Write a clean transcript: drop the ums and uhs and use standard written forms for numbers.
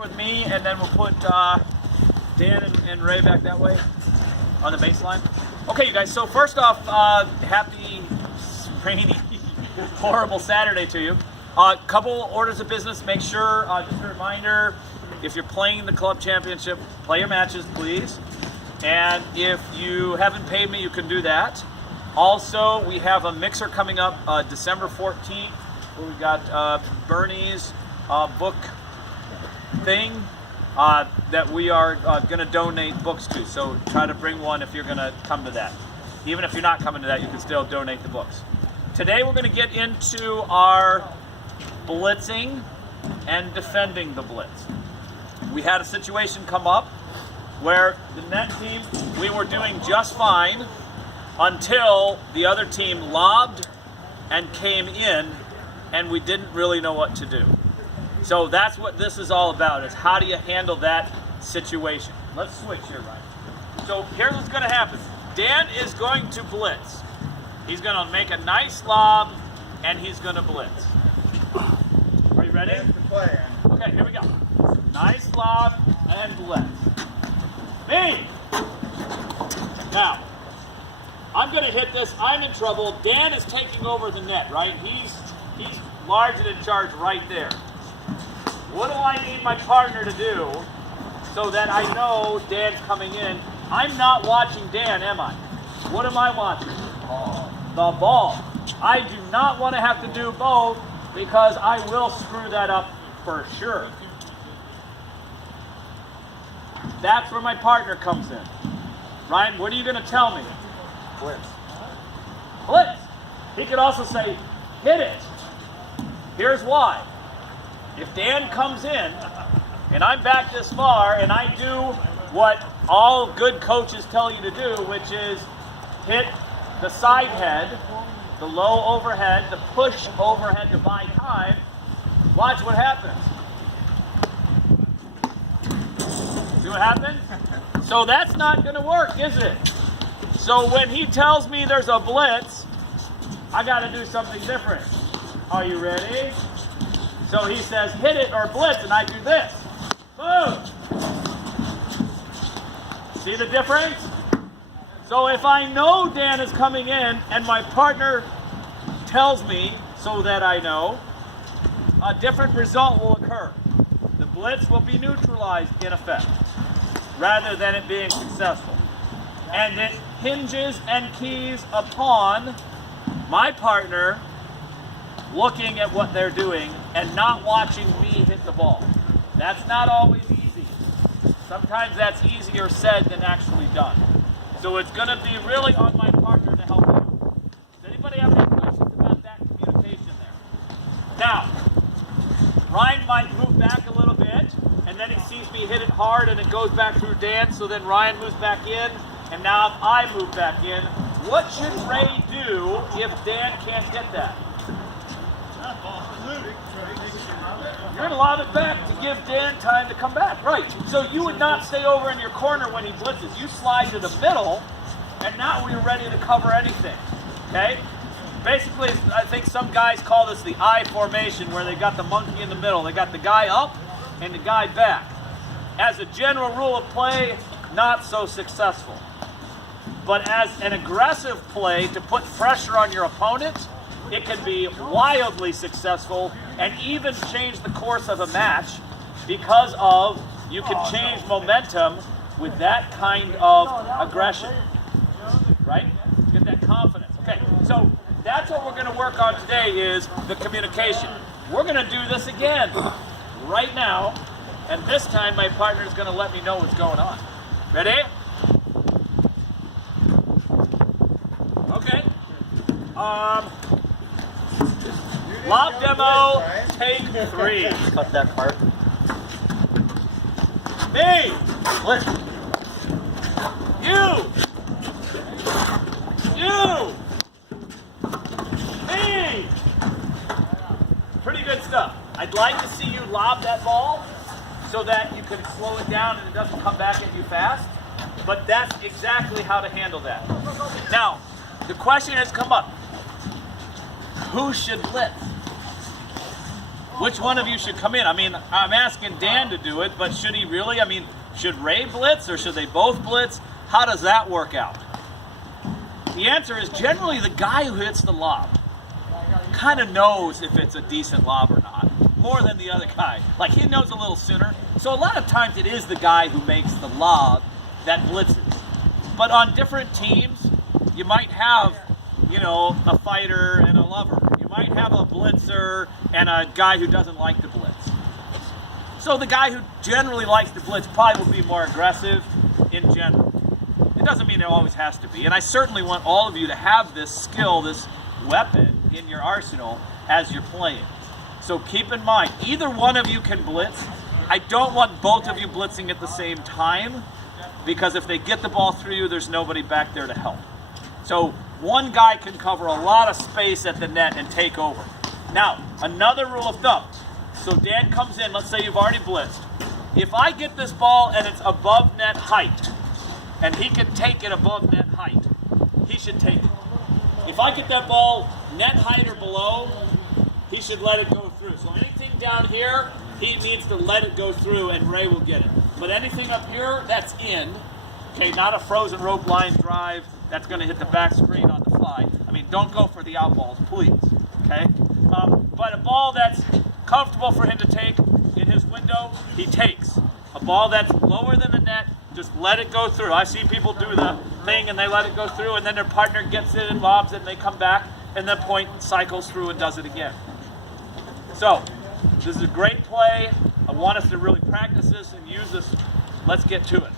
with me, and then we'll put Dan and Ray back that way on the baseline. Okay, you guys, so first off, happy rainy, horrible Saturday to you. Couple orders of business. Make sure, just a reminder, if you're playing the club championship, play your matches, please. And if you haven't paid me, you can do that. Also, we have a mixer coming up December 14th, where we got Bernie's book thing that we are going to donate books to. So try to bring one if you're going to come to that. Even if you're not coming to that, you can still donate the books. Today we're going to get into our blitzing and defending the blitz. We had a situation come up where the net team, we were doing just fine until the other team lobbed and came in, and we didn't really know what to do. So that's what this is all about, is how do you handle that situation. Let's switch here, Ryan. So here's what's going to happen. Dan is going to blitz. He's going to make a nice lob, and he's going to blitz. Are you ready? Okay, here we go. Nice lob and blitz. Me! Now, I'm going to hit this. I'm in trouble. Dan is taking over the net, right? He's large and in charge right there. What do I need my partner to do so that I know Dan's coming in? I'm not watching Dan, am I? What am I watching? The ball. I do not want to have to do both because I will screw that up for sure. That's where my partner comes in. Ryan, what are you going to tell me? Blitz. Blitz. He could also say, hit it. Here's why. If Dan comes in and I'm back this far and I do what all good coaches tell you to do, which is hit the side head, the low overhead, the push overhead to buy time, watch what happens. See what happens? So that's not going to work, is it? So when he tells me there's a blitz, I got to do something different. Are you ready? So he says, hit it or blitz, and I do this. Boom! See the difference? So if I know Dan is coming in and my partner tells me so that I know, a different result will occur. The blitz will be neutralized in effect, rather than it being successful. And it hinges and keys upon my partner looking at what they're doing and not watching me hit the ball. That's not always easy. Sometimes that's easier said than actually done. So it's going to be really on my partner to help you. Does anybody have any questions about that communication there? Now, Ryan might move back a little bit, and then he sees me hit it hard and it goes back through Dan, so then Ryan moves back in, and now if I move back in, what should Ray do if Dan can't hit that? You're going to lob it back to give Dan time to come back. Right. So you would not stay over in your corner when he blitzes. You slide to the middle, and now we're ready to cover anything. Okay? Basically, I think some guys call this the I formation, where they got the monkey in the middle. They got the guy up and the guy back. As a general rule of play, not so successful. But as an aggressive play to put pressure on your opponent, it can be wildly successful and even change the course of a match because of you can change momentum with that kind of aggression, right? Get that confidence. Okay, so that's what we're going to work on today is the communication. We're going to do this again right now, and this time my partner is going to let me know what's going on. Ready? Okay. Lob demo, take 3. Cut that part. Me! Blitz. You! You! Me! Pretty good stuff. I'd like to see you lob that ball so that you can slow it down and it doesn't come back at you fast. But that's exactly how to handle that. Now, the question has come up. Who should blitz? which one of you should come in? I mean, I'm asking Dan to do it, but should he really? I mean, should Ray blitz or should they both blitz? How does that work out? The answer is generally the guy who hits the lob kind of knows if it's a decent lob or not, more than the other guy. Like, he knows a little sooner. So a lot of times it is the guy who makes the lob that blitzes. But on different teams, you might have, you know, a fighter and a lover. You might have a blitzer and a guy who doesn't like to blitz. So the guy who generally likes to blitz probably will be more aggressive in general. It doesn't mean it always has to be. And I certainly want all of you to have this skill, this weapon in your arsenal as you're playing. So keep in mind, either one of you can blitz. I don't want both of you blitzing at the same time, because if they get the ball through you, there's nobody back there to help. So one guy can cover a lot of space at the net and take over. Now, another rule of thumb. So Dan comes in, let's say you've already blitzed. If I get this ball and it's above net height, and he can take it above net height, he should take it. If I get that ball net height or below, he should let it go through. So anything down here, he needs to let it go through and Ray will get it. But anything up here, that's in. Okay, not a frozen rope line drive that's going to hit the back screen on the fly. I mean, don't go for the out balls, please. Okay? But a ball that's comfortable for him to take in his window, he takes. A ball that's lower than the net, just let it go through. I've seen people do the thing and they let it go through and then their partner gets it and lobs it and they come back and the point cycles through and does it again. So, this is a great play. I want us to really practice this and use this. Let's get to it.